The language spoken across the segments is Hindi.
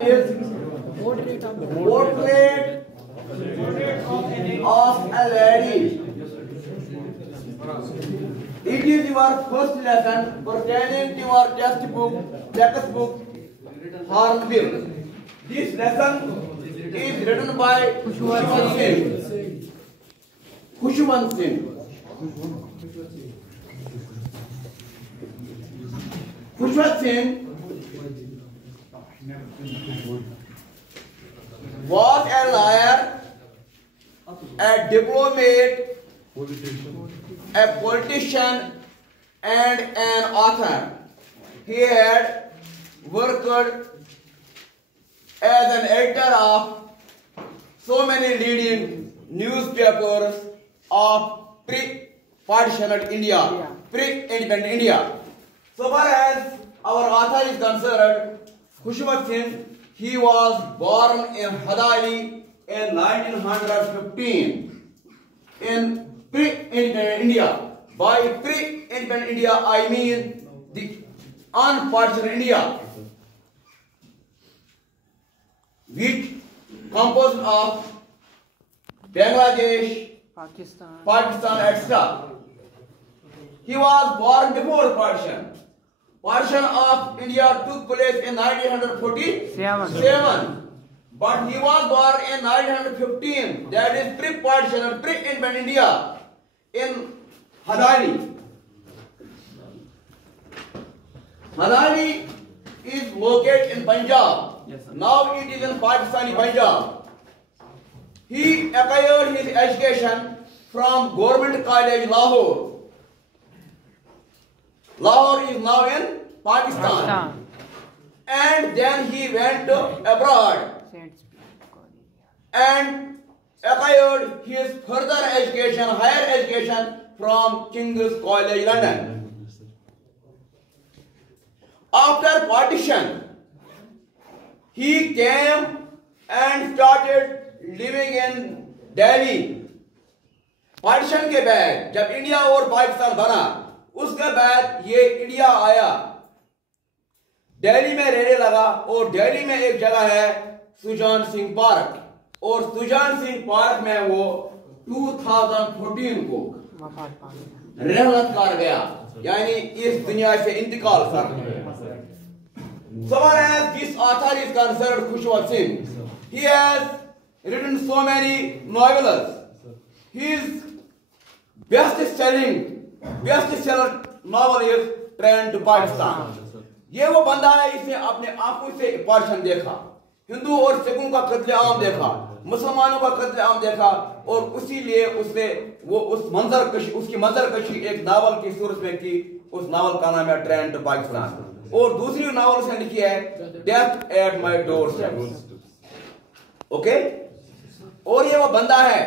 is portrait of a lady. It is your first lesson pertaining to your textbook, Hornbill. This lesson is written by Khushwant Singh. Khushwant Singh. Khushwant Singh was a lawyer, a diplomat, a politician, and an author. He had worked as an editor of so many leading newspapers of pre-partition India, pre-independent India. So far as our author is concerned, Khushwant Singh, he was born in Hadali in 1915 in pre-independent India. By pre-independent India, I mean the unpartitioned India, which composed of Bangladesh, Pakistan, etc. He was born before partition. Partition of India took place in 1947, but he was born in 1915. That is pre-partition and pre-independent India in Hadali. Hadali is located in Punjab. Now it is in Pakistani Punjab. He acquired his education from Government College, Lahore. Lahore is now in Pakistan. And then he went abroad and acquired his further education, higher education from King's College, London. After partition, he came and started living in Delhi. Partition के बाद जब इंडिया और पाकिस्तान बना, उसके बाद ये इंडिया आया, दिल्ली में रहने लगा और दिल्ली में एक जगह है सुजान सिंह पार्क, और सुजान सिंह पार्क में वो 2014 को रहलत कर गया, यानी इस दुनिया से इंतकाल कर गया. So far as this author is concerned, Khushwant Singh, he has written so many novels. His best-seller novel is Train to Pakistan. ये वो बंदा है, इसने अपने आंखों से पार्टीशन देखा, हिंदू और सिखों का कत्लेआम देखा, मुसलमानों का कत्लेआम देखा, और उसी लिए उसने वो उसकी मंजरकशी एक नावल की सूरत में की. उस नावल का नाम है ट्रेन टू पाकिस्तान, और दूसरी नावल उसने लिखी है death at my doorstep. Okay, और ये वो बंदा है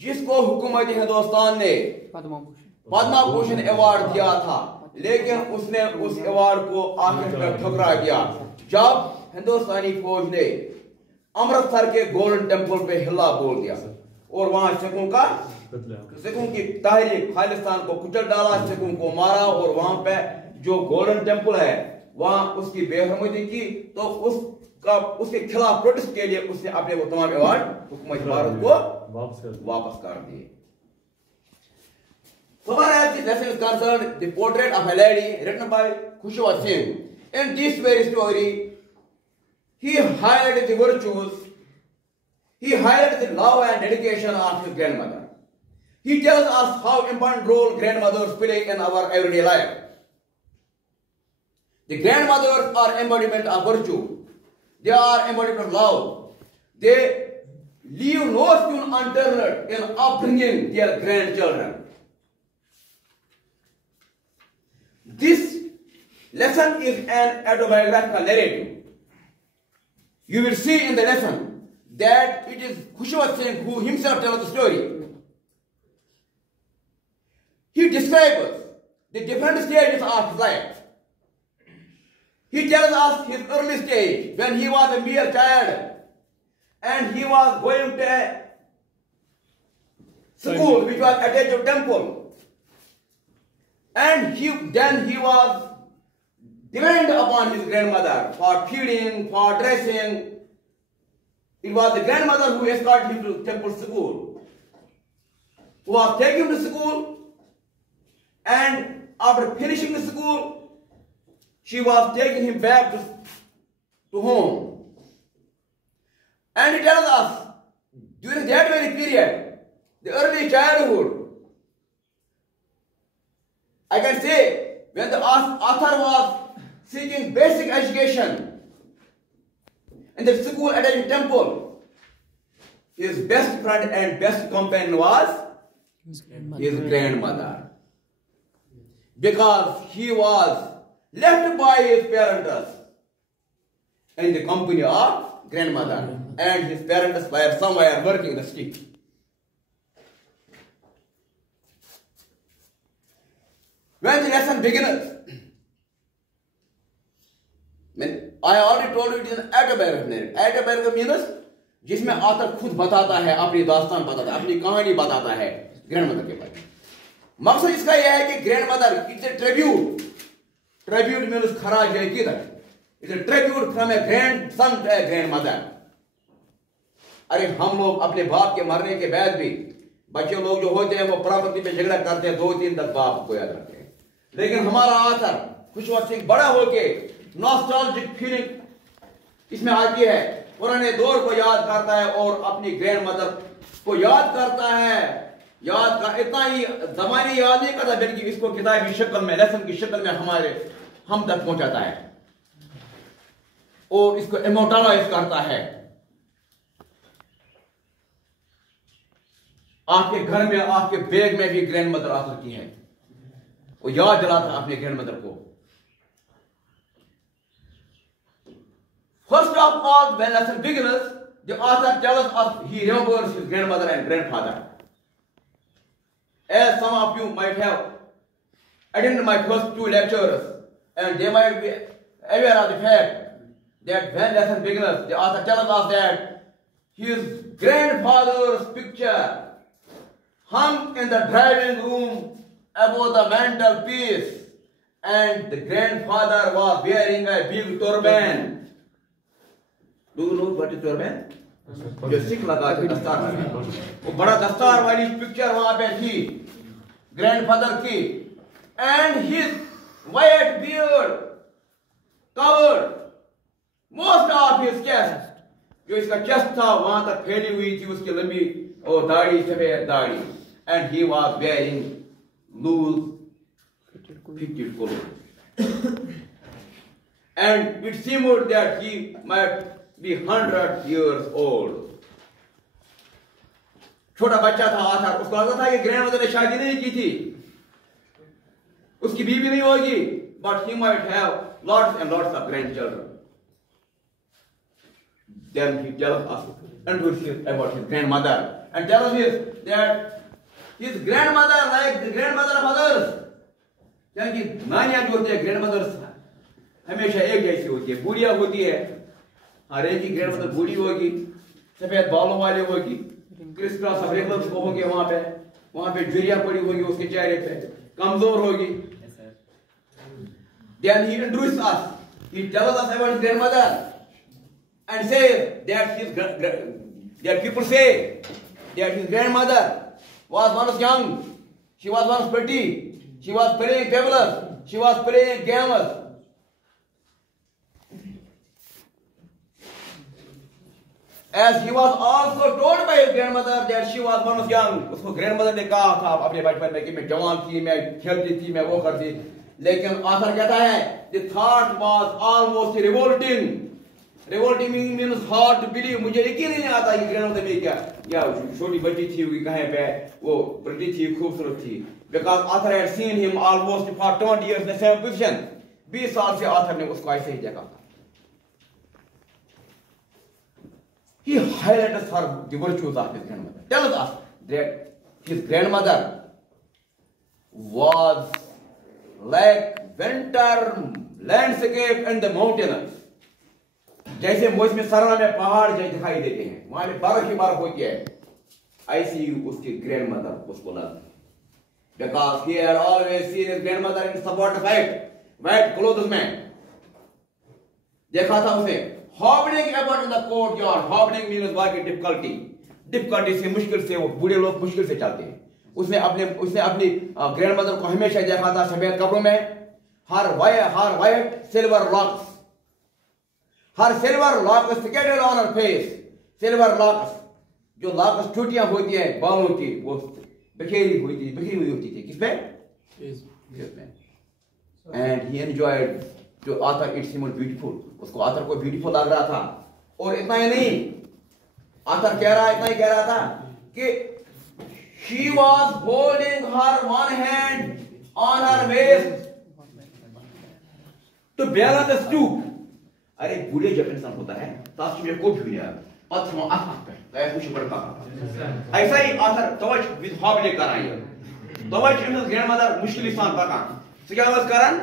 जिसको हुकूमत हिंदुस्तान ने पद्म भूषण अवार्ड दिया था, लेकिन उसने उस अवार्ड को आखिर में ठुकरा दिया जब हिंदुस्तानी फौज ने अमृतसर के गोल्डन टेम्पल पे हिला बोल दिया और वहां सिखों की तहरीक खालिस्तान को कुचल डाला, सिखों को मारा, और वहां पे जो गोल्डन टेम्पल है वहां उसकी बेहरमती की, तो उसके खिलाफ प्रोटेस्ट के लिए उसने अपने वो तमाम अवार्ड हुकूमत भारत को वापस कर दिए. So far as this lesson is concerned, the portrait of a lady written by Khushwant Singh. In this very story, he highlighted the virtues, he highlighted the love and dedication of his grandmother. He tells us how important role grandmothers play in our everyday life. The grandmothers are embodiment of virtue. They are embodiment of love. They leave no stone unturned in upbringing their grandchildren. This lesson is an autobiographical narrative. You will see in the lesson that it is Khushwant Singh who himself tells the story. He describes the different stages of his life. He tells us his early stage when he was a mere child and he was going to a school which was attached to temple. And then he was depend upon his grandmother for feeding, for dressing. It was the grandmother who escorted him to temple school, who was taking him to school, and after finishing the school, she was taking him back to home. And it tells us, during that very period, the early childhood, I can say, when the author was seeking basic education in the school at a temple, his best friend and best companion was his grandmother. Because he was left by his parents in the company of grandmother, and his parents were somewhere working the street. When the lesson begins, I already told you it is an autobiography. Autobiography means जिसमें author खुद बताता है, अपनी दास्तान बताता है, अपनी कहानी बताता है ग्रैंडमदर के बारे में. मकसद इसका यह है कि grandmother it's a tribute. Tribute means खराज है किधर. It's a tribute from a grandson to a grandmother. अरे हम लोग अपने बाप के मरने के बाद भी बच्चे लोग जो होते हैं वो प्रॉपर्टी पे झगड़ा करते हैं, 2-3 तक बाप को याद रखते हैं. लेकिन हमारा आथर खुशवंत सिंह बड़ा होके नॉस्टैल्जिक फीलिंग इसमें आती है, पुराने दौर को याद करता है और अपनी ग्रैंडमदर को याद करता है. याद का इतना ही जबानी याद नहीं करता, बल्कि इसको किताबी शक्ल में, लेसन की शक्ल में हम तक पहुंचाता है और इसको इमोर्टलाइज करता है. आपके घर में, आपके बैग में भी ग्रैंडमदर आ सकती है, वो याद दिलाता अपने ग्रैंडमदर को. First of all, when lesson begins, the author tells us he remembers his grandmother and grandfather. As some of you might have attended my first 2 lectures, and they might be aware of the fact that when lesson begins, the author tells us that his grandfather's picture hung in the driving room above the mantelpiece, and the grandfather was wearing a big turban. Do you know what is turban? जो सिख लगा के दस्तार वाली, वो बड़ा दस्तार वाली पिक्चर वहां पे थी ग्रैंडफादर की. And his white beard covered most of his chest. जो इसका चेस्ट था वहां तक फैली हुई थी उसकी लंबी और दाढ़ी, सफेद दाढ़ी. And he was wearing loose fitted clothes. And it seemed that he might be 100 years old. छोटा बच्चा था आथर, उसको लगता था कि ग्रैंडमदर ने शादी नहीं की थी, उसकी बीवी नहीं होगी, but he might have lots and lots of grandchildren. Then he tells us about his grandmother and tells us that his grandmother like the grandmother of others. क्योंकि नानियां जो होती है ग्रैंडमदर्स हमेशा एक जैसी होती है. बुढ़िया होती है, हर एक की ग्रैंडमदर बूढ़ी होगी, सफेद बालों वाले होगी, क्रिस क्रॉस रेगल्स को होंगे, वहां पे झुर्रियां पड़ी होगी उसके चेहरे पे, कमजोर होगी. Then he introduces us. He tells us about his grandmother and says that people say that his grandmother was once young, she was once pretty, she was playing pebbles, she was playing games. As he was also told by his grandmother that she was once young. उसको grandmother ने कहा था अपने बचपन में कि मैं जवान थी, मैं खेलती थी, मैं वो करती. लेकिन आखिर कहता है the thought was almost revolting. Revolting means hard to believe. मुझे यकीन नहीं आता कि grandmother में क्या छोटी बच्ची थी, कहीं पे वो pretty थी, खूबसूरत थी. Because author had seen him almost for 20 years in the same position. 20 साल से author ने उसको ऐसे ही देखा था. He highlighted her the virtues of his grandmother. Tells us that his grandmother was like winter landscape in the mountains. जैसे मौसम सरमा में पहाड़ जैसे दिखाई देते हैं, वहां पे बर्फ ही बर्फ होती है, ऐसी उसकी grandmother उसको लगती. Because he had always seen his grandmother in sport white clothes में, देखा था उसे hobbling about in the courtyard. Hobbling means working difficulty, difficulty से, मुश्किल से, वो बूढ़े लोग मुश्किल से चलते हैं। उसने अपनी ग्रैंड मदर को हमेशा देखा था सफेद कपड़ों में, her white silver locks, her silver locks scattered on her face. Silver locks, जो लॉक्स छुट्टियां होती है बालों की, वो बिखेरी हुई होती थी किस पे? एंड ही एंजॉयड, जो आथर इट सीम्ड ब्यूटीफुल, उसको आथर को ब्यूटीफुल लग रहा था। और इतना ही नहीं, आथर इतना ही कह रहा था कि she was holding her one hand on her waist to balance the stoop. अरे बूढ़े जब इंसान होता है ताश में कोई भी नहीं ऐसा ही आथर तवज विद हॉबले कराई, तवज इमस ग्रैंडमदर मुश्किल इंसान पकान क्या was karan,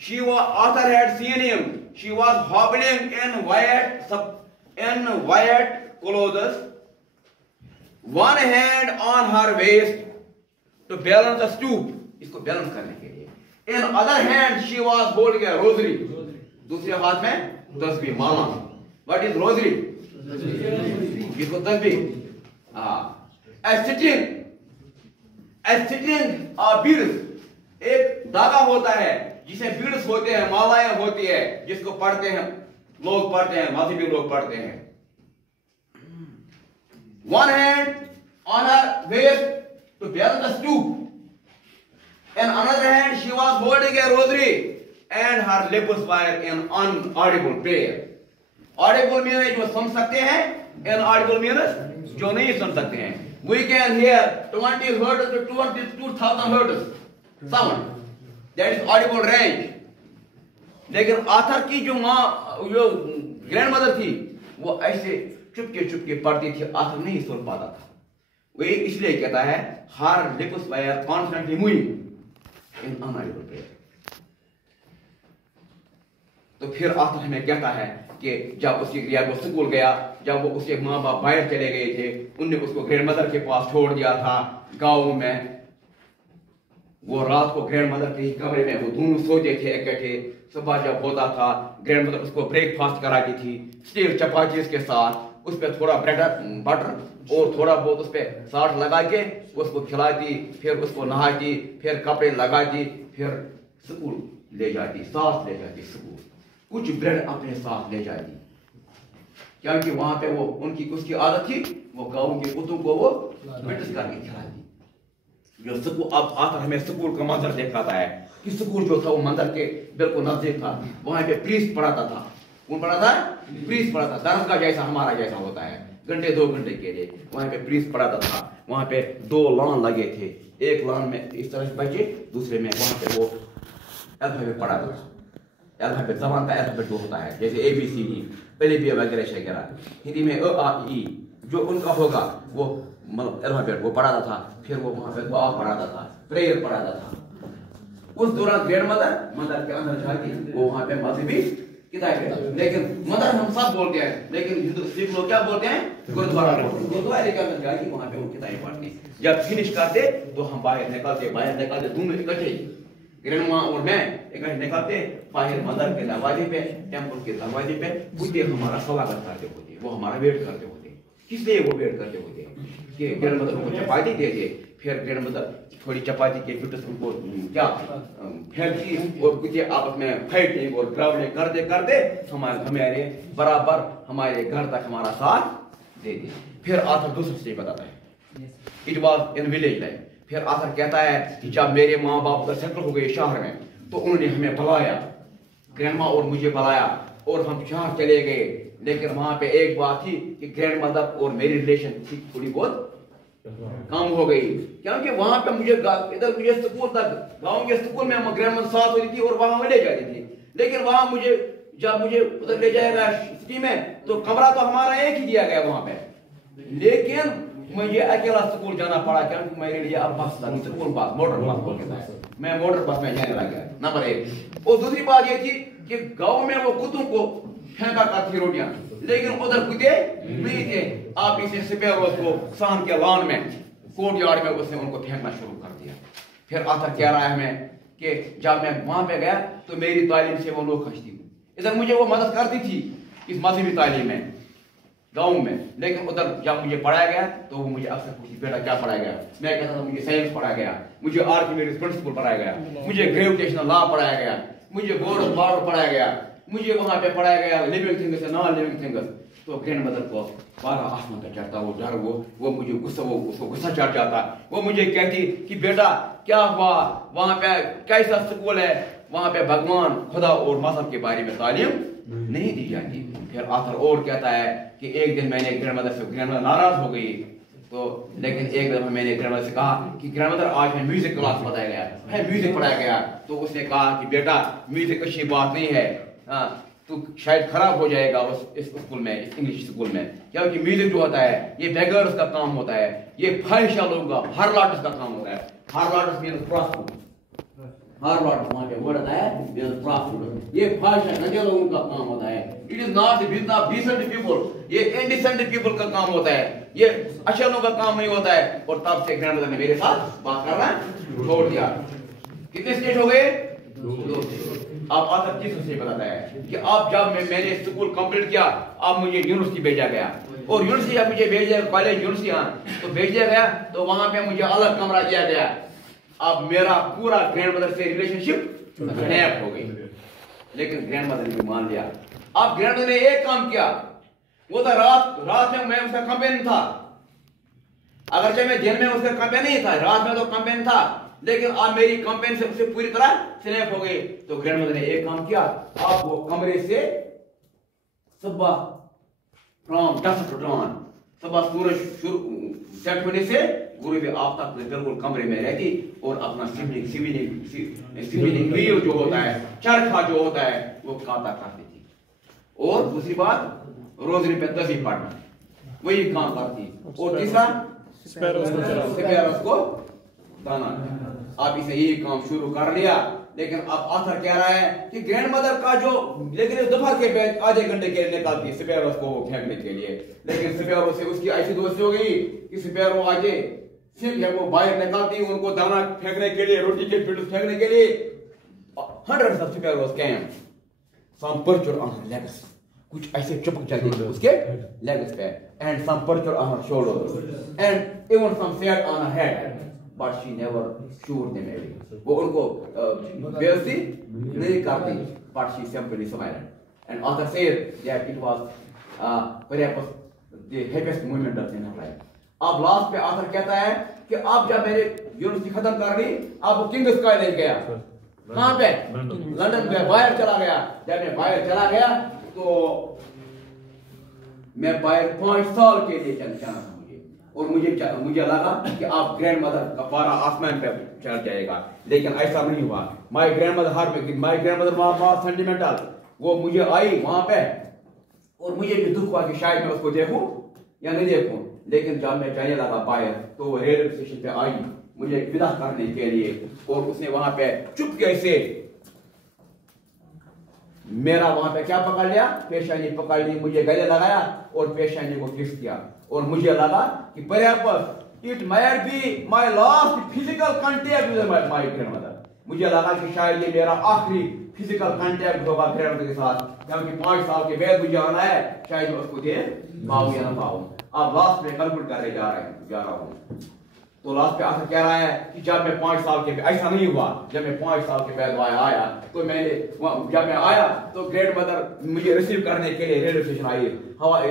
she was, author had seen him, she was hobbling in white clothes, one hand on her waist to balance the stoop, इसको बैलेंस करने के लिए, in other hand she was holding a rosary, दूसरे हाथ में तस्बीह माला। what is rosary? इसको तस्बीह, as sitting beads, एक धागा होता है जिसे बीड्स होते हैं, मालाएं होती है, जिसको पढ़ते हैं लोग, पढ़ते हैं मजहबी लोग पढ़ते हैं। One hand on her waist to balance the stoop and another hand she was holding a rosary and her lips were in inaudible prayer. Audible means जो सुन सकते हैं, इनऑडिबल मीन्स जो नहीं सुन सकते हैं। We can hear 20 hertz to 22,000 hertz sound, that is audible range. लेकिन आथर की जो जो ग्रैंड मदर थी, वो ऐसे चुपके पढ़ती थी, आथर नहीं सुन पाता था। वो इसलिए कहता है her lips were constantly moving in inaudible prayer. तो फिर आथर हमें कहता है कि जब उसकी वो स्कूल गया, जब वो उसके माँ बाप बाहर चले गए थे, उनने उसको ग्रैंड मदर के पास छोड़ दिया था गाँव में। वो रात को ग्रैंड मदर के ही कमरे में वो दोनों सोते थे इकट्ठे। सुबह जब होता था, ग्रैंड मदर उसको ब्रेकफास्ट कराती थी स्टील चपातीस के साथ, उस पर थोड़ा बटर और थोड़ा बहुत उस पर साल्ट लगा के उसको खिलाती, फिर उसको नहाती, फिर कपड़े लगाती, फिर स्कूल ले जाती, साथ ले जाती स्कूल। कुछ ब्रेड अपने साथ ले जाती, क्योंकि वहां पे वो उसकी आदत थी, वो गाँव के कुत्तों को वो ब्रिटिश करके खिलाती। जो स्कूल, अब आकर हमें स्कूल का मंजर दिखाता है कि स्कूल जो था वो मंदिर के बिल्कुल नजदीक था। वहां पे प्रीस्ट पढ़ाता था। कौन पढ़ा था? प्रीस्ट पढ़ाता। दरगाह जैसा हमारा जैसा होता है, घंटे 2 घंटे के लिए वहां पे प्रीस्ट पढ़ाता था। वहां पे 2 लॉन लगे थे, एक लॉन में इस तरह से बच्चे, दूसरे में वहां पे वो अल्फाबेट पढ़ाता था। अल्फाबेट जबान का अल्फाबेट जो होता है, जैसे ABCD, पहले भी वगैरह। हिंदी में अ आ ई, जो उनका होगा वो मतलब अल्फाबेट वो पढ़ाता था। फिर वो वहां पे दुआ पढ़ाता था, प्रेयर पढ़ाता था। उस दौरान ग्रैंड मदर के अंदर जाती, वो वहां पे मजहबी किताबें, लेकिन मदर हम सब बोलते हैं, लेकिन हिंदू सिख लोग क्या बोलते हैं? गुरुद्वारा बोलते हैं। गुरुद्वारे के अंदर जाके वहां पे वो किताबें पढ़ते हैं। जब फिनिश करते तो हम बाहर निकलते दोनों इकट्ठे, ग्रैंड माँ और मैं इकट्ठे निकलते बाहर मंदिर के दरवाजे पे, टेम्पल के दरवाजे पे, कुत्ते हमारा स्वागत करते होते, वो हमारा वेट करते होते। किस लिए वो वेट करते होते कि ग्रैंड मदर को चपाती देते, फिर ग्रैंड मदर थोड़ी चपाती के फिटस उनको क्या फेंकती और कुछ आपस में फाइटिंग और ग्राउंडिंग करते करते हमारे बराबर हमारे घर तक हमारा साथ देते। फिर आथर दूसरा स्टेप बताता है, it was in village life. फिर आथर कहता है कि जब मेरे माँ बाप उधर सेटल हो गए शहर में, तो उन्होंने हमें बुलाया, ग्रैंड माँ और मुझे बुलाया, और हम शहर चले गए। लेकिन वहां पे एक बात थी कि ग्रैंड मदर और मेरी रिलेशन थोड़ी बहुत कम हो गई, क्योंकि वहां पे मुझे स्कूल तक, गांव के स्कूल में ग्रैंड मदर साथ होती थी और वहां ले जाती थी। लेकिन वहां जब मुझे उधर ले जाएगा सिटी में, तो कमरा तो हमारा एक ही दिया गया वहां पे, लेकिन मुझे अकेला स्कूल जाना पड़ा, क्योंकि मेरे लिए अब बस स्कूल बस, मोटर बस बोल कहता है, मैं मोटर बस में जाने लग गया। नंबर 1। और दूसरी बात ये थी कि गांव में वो कुत्तों को फेंका करती रोटियां, लेकिन उधर कुत्ते नहीं थे। आप इसे स्पैरोज को शाम के लॉन में, कोर्टयार्ड में उसने उनको फेंकना शुरू कर दिया। फिर आथर कह रहा है हमें कि जब मैं वहां पे गया तो मेरी तालीम से वो लोग खुश थी, इधर मुझे वो मदद करती थी इस मजहबी तालीम में गाँव में, लेकिन उधर जब मुझे पढ़ाया गया तो वो मुझे अक्सर पूछती बेटा क्या पढ़ाया गया, मैं कहता था मुझे साइंस पढ़ाया गया, मुझे आर्किमिडीज प्रिंसिपल पढ़ाया गया, मुझे ग्रेविटेशनल लॉ पढ़ाया गया, मुझे बोर्ड पावर पढ़ाया गया, मुझे वहाँ पे पढ़ाया गया लिविंग थिंग्स या नॉन लिविंग थिंग्स। तो ग्रैंड मदर को पारा आसमान का चढ़ता वो डर, वो मुझे गुस्सा, वो उसको गुस्सा चढ़ जाता। वो मुझे कहती कि बेटा क्या हुआ, वहाँ पे कैसा स्कूल है, वहाँ पे भगवान खुदा और मजहब के बारे में तालीम नहीं दी जाती। फिर आखिर और कहता है कि एक दिन मैंने ग्रैंड मदर से, ग्रैंड मदर नाराज हो गई तो, लेकिन एक दफा मैंने ग्रैंड मदर से कहा कि ग्रैंड मदर आज मैं म्यूजिक क्लास बताया गया है, म्यूजिक पढ़ाया गया। तो उसने कहा कि बेटा म्यूजिक अच्छी बात नहीं है, तो शायद खराब हो जाएगा इस स्कूल में, इस इंग्लिश स्कूल में, क्योंकि म्यूजिक जो होता है ये बेगर्स का काम होता है, ये फाहिशा लोगों का, हार्लॉट्स का काम होता है। हार्लॉट्स मींस प्रॉस्टिट्यूट, हार्लॉट वहां पे वर्ड आता है प्रॉस्टिट्यूट, ये फाहिशा गंदे लोगों का काम होता है। It is not the business of decent people, ये इनडिसेंट पीपल का काम होता है, ये अच्छे लोगों का काम नहीं होता है। और तब से ग्रैंडमदर ने मेरे साथ बात करना छोड़ दिया। कितने स्टेज हो गए? 2 स्टेज। आप आकर किस से बताता है कि आप जब मैंने स्कूल कंप्लीट किया, आप मुझे यूनिवर्सिटी भेजा गया, और यूनिवर्सिटी जब मुझे भेजा कॉलेज यूनिवर्सिटी तो भेजा गया तो वहां पे मुझे अलग कमरा दिया गया। अब मेरा पूरा ग्रैंडमदर से रिलेशनशिप स्नैप हो गई, लेकिन ग्रैंडमदर ने मान लिया। अब ग्रैंडमदर ने एक काम किया, वो था रात में मैं उसका कंपेनियन था, अगर मैं दिन में उसका कंपेनियन नहीं था, रात में तो कंपेनियन था, लेकिन आप मेरी कंपेनी से उसे पूरी तरह स्नैप हो गई। तो ग्रैंडमदर ने एक काम किया, आप वो कमरे से सुबह फ्रॉम डस्क टू डॉन, सुबह सूरज सेट होने से गुरु आप तक बिल्कुल कमरे में रहती और अपना सिविलिंग व्हील जो होता है, चरखा जो होता है, वो काटा करती थी। और दूसरी बात रोजरी पे तस्बीह पढ़ना, वही काम करती। और तीसरा स्पैरोस को दाना। आप इसे यही काम शुरू कर लिया, लेकिन अब आथर कह रहा है कि ग्रैंडमदर का जो, लेकिन इस दोपहर के बाद आधे घंटे के लिए निकालती है स्पैरोस को फेंकने के लिए, लेकिन स्पैरो से उसकी ऐसी दोस्ती हो गई कि स्पैरो आगे सिर्फ वो बाहर निकालती, उनको दाना फेंकने के लिए, रोटी के पिंड फेंकने के लिए। hundreds of sparrows came, some perched on her legs, कुछ ऐसे चिपक जाते थे उसके लेग्स पे, and some perched on her shoulders, and even some sat on her head, but she never showed them away. वो उनको बेइज्जती नहीं करती, but she simply smiled. And author said that it was perhaps the happiest moment of her life. अब लास्ट पे आखिर कहता है कि आप जब मेरे यूनिवर्सिटी खत्म कर ली, आप किंग्स कॉलेज गया, कहाँ पे? लंदन पे बाहर चला गया। जब मैं बाहर चला गया तो मैं बाहर 5 साल के लिए चलना था मुझे, और मुझे लगा कि आप ग्रैंडमदर का पारा आसमान पे चढ़ जाएगा, लेकिन ऐसा नहीं हुआ। माय ग्रैंडमदर बहुत सेंटिमेंटल, वो मुझे आई वहां पे और मुझे भी दुख हुआ कि शायद मैं उसको देखूं या नहीं देखूं, लेकिन जब मैं जाने लगा बाहर तो वो रेलवे स्टेशन पे आई मुझे विदा करने के लिए, और उसने वहां पे चुपके से मेरा वहां पे क्या पकड़ लिया, पेशानी पकड़ ली, मुझे गले लगाया और पेशानी को किस किया, और मुझे लगा कि perhaps it might be my last physical contact with my grandmother। मुझे लगा कि शायद ये मेरा आखिरी फिजिकल कांटेक्ट होगा ग्रैंडमदर के साथ, क्योंकि 5 साल के बाद मुझे आना है, शायद मैं उसको दे पाऊं या ना पाऊं। अब लास्ट में कैलकुलेट करने जा रहा हूं। तो लास्ट पे आखिर कह रहा है कि जब मैं 5 साल के, ऐसा नहीं हुआ, जब मैं 5 साल के बाद आया तो जब मैं आया तो ग्रैंडमदर मुझे रिसीव करने के लिए रेलवे स्टेशन आई,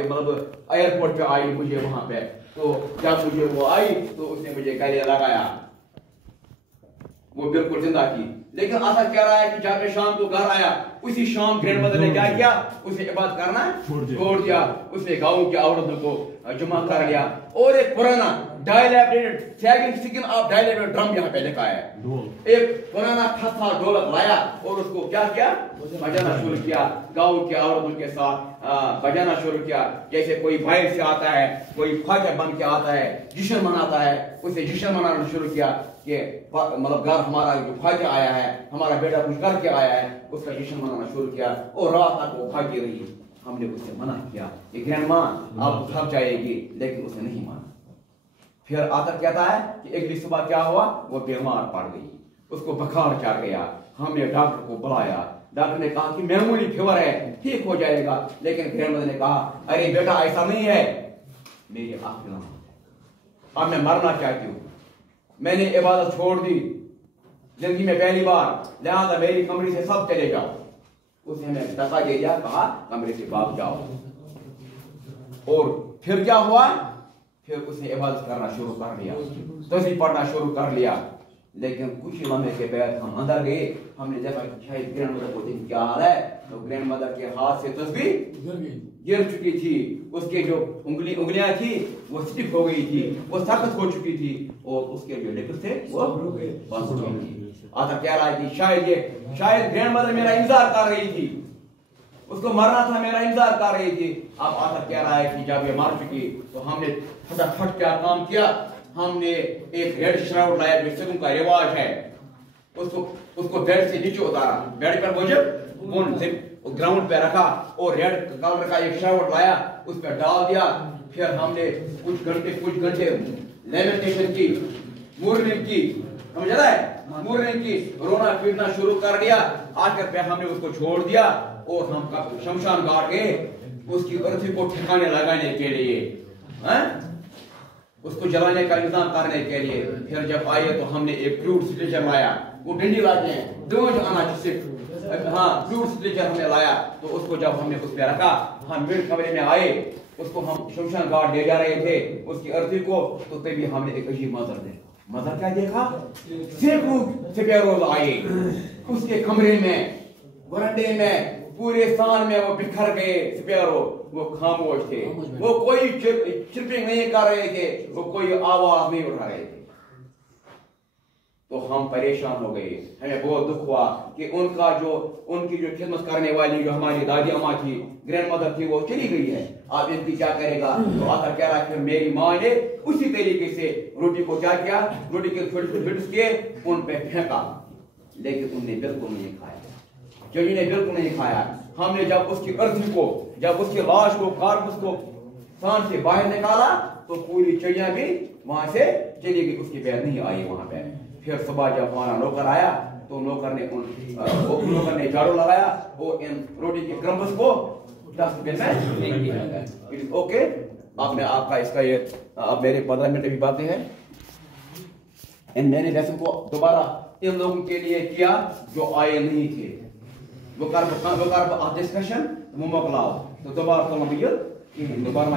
मतलब एयरपोर्ट पे आई मुझे वहां पे। तो जब मुझे वो आई तो उसने मुझे गले लगाया, वो बिल्कुल जिंदा थी। लेकिन आखिर कह रहा है कि जब मैं शाम को घर आया, उसी शाम ग्रैंडमदर ने क्या किया, उसने इबादत करना छोड़ दिया, उसने गांव की औरतों को जुमा कर लिया, और एक पुराना डायलेबरेटेड सैगिंग स्किन ऑफ डायलेबरेटेड ड्रम यहाँ पे लिखा है, एक पुराना खस्ता ढोलक लाया और उसको क्या किया, बजाना शुरू किया, गांव के औरतों के साथ बजाना शुरू किया। जैसे कोई बाहर से आता है, कोई फातिह बन के आता है, जश्न मनाता है, उसे जश्न मनाना शुरू किया कि मतलब घर हमारा जो फातिह आया है, हमारा बेटा कुछ करके आया है, उसका जश्न मनाना शुरू किया, और रात तक वो भागी रही। हमने उसे मना किया कि ग्रैंडमा आप थक जाएगी, लेकिन उसने नहीं माना। फिर आकर कहता है कि अगली सुबह क्या हुआ, वो बीमार पड़ गई, उसको बुखार चढ़ गया, हमने डॉक्टर को बुलाया, डॉक्टर ने कहा कि मामूली फीवर है, ठीक हो जाएगा। लेकिन ग्रैंडमदर ने कहा, अरे बेटा ऐसा नहीं है, मेरी आखिरी लम्हा, अब मैं मरना चाहती हूँ, मैंने इबादत छोड़ दी जिंदगी में पहली बार, लिहाजा मेरी कमरे से सब चले जाओ। उसने हमें धक्का दे दिया, कहा कमरे से भाग जाओ। और फिर क्या हुआ, फिर उसने इबादत करना शुरू कर दिया, तस्बीह पढ़ना शुरू कर लिया। लेकिन कुछ ही लम्हे के बाद हम अंदर गए, हमने देखा कि शायद ग्रैंडमदर को देखिए क्या हाल है। तो ग्रैंडमदर के हाथ से तस्बीह गिर चुकी थी, उसके जो उंगलियां थी वो स्टिफ हो गई थी, वो सख्त हो चुकी थी, और उसके जो लिप्स थे वो बंद हो गई थी। आधा कह रहा है कि शायद ग्रैंडमदर मेरा इंतजार कर रही थी, उसको मरना था, मेरा इंतजार कर रही थी। अब आधा कह रहा है कि जब ये मर चुकी तो हमने फटाफट क्या काम किया, हमने एक रेड श्राउड लाया, जो सिखों का रिवाज है, उसको बेड से नीचे उतारा, बेड पर बोझ ग्राउंड पे रखा, और रेड कलर का एक श्राउड लाया, उस पर डाल दिया। फिर हमने कुछ घंटे लेमेंटेशन की, मूर्निंग की, समझ रहा है, मूर्निंग की, रोना पीटना शुरू कर दिया। आखिर पे हमने उसको छोड़ दिया, और हम शमशान घाट गए उसकी अर्थी को ठिकाने लगाने के लिए, उसको जलाने का इंतजाम करने के लिए। फिर जब आए तो हमने एक फ्रूट स्ट्रेचर लाया, वो डंडी लाते हैं, रोज आना जिससे, हाँ फ्रूट स्ट्रेचर हमने लाया। तो उसको जब हमने उस पर रखा, हम मिड कमरे में आए, उसको हम शमशान घाट ले जा रहे थे उसकी अर्थी को, तो तभी हमने एक अजीब मंजर देखा। मंजर क्या देखा, सैकड़ों स्पैरोज आए उसके कमरे में, वरांडे में, पूरे स्थान में वो बिखर गए स्पैरो। वो खामोश थे, वो कोई चिरपिंग नहीं कर रहे थे, वो कोई आवाज नहीं उठा रहे थे। तो हम परेशान हो गए, हमें बहुत दुख हुआ कि उनकी जो खिदमत करने वाली जो हमारी दादी अम्मा थी, ग्रैंडमदर थी, वो चली गई है। आप इनकी क्या करेगा। तो आकर कह रहा है, मेरी माँ ने उसी तरीके से रोटी को क्या किया, रोटी के छोटे बिट्स के उन पे फेंका, लेकिन उनने बिल्कुल नहीं खाया, जजी ने बिल्कुल नहीं खाया। हमने जब उसकी अर्थी को, जब उसकी लाश को, कार्पस को स्थान से बाहर निकाला, तो पूरी चिड़िया भी वहां से चली गई, उसकी पैर नहीं आई वहां पे। फिर सुबह जब हमारा नौकर आया, तो नौकर ने झाड़ू लगाया, वो इन रोटी के क्रम्ब्स को डस्टबिन में ओके। अब मैं आपका इसका ये, अब मेरे 15 मिनट की बातें हैं, मैंने लेसन को दोबारा इन लोगों के लिए किया जो आए नहीं थे, वो कर डिस्कशन वो मोकलाओ, तो दोबारा तो दोबारा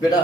बेटा